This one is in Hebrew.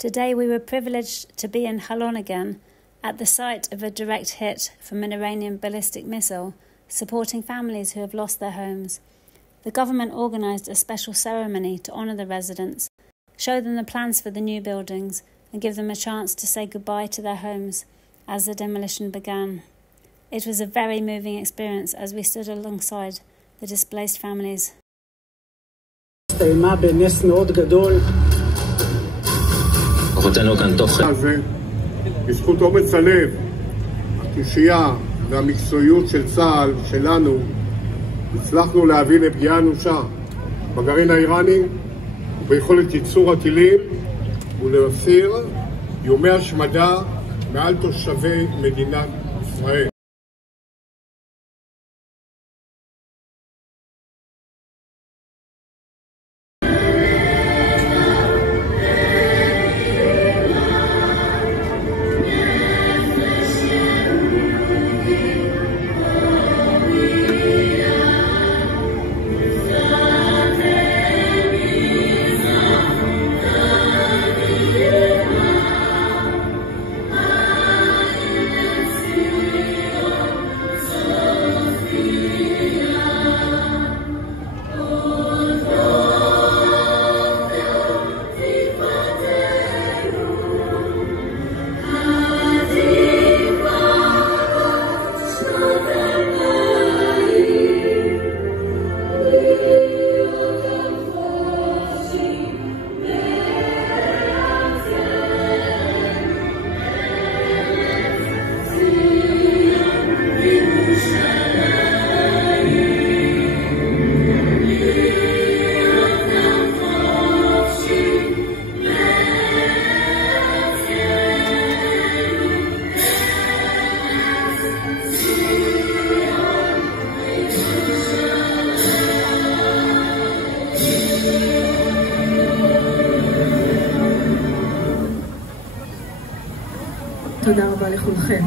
Today we were privileged to be in Holon again, at the site of a direct hit from an Iranian ballistic missile, supporting families who have lost their homes. The government organised a special ceremony to honour the residents, show them the plans for the new buildings and give them a chance to say goodbye to their homes as the demolition began. It was a very moving experience as we stood alongside the displaced families. הסתיימה בנס מאוד גדול. הוצאנו כאן תוכן. בזכות אומץ הלב, התושייה והמקצועיות של צה"ל, שלנו, הצלחנו להביא לפגיעה אנושה בגרעין האיראני וביכולת ייצור הטילים ולהסיר איומי השמדה מעל תושבי מדינת ישראל. תודה רבה לכולכם.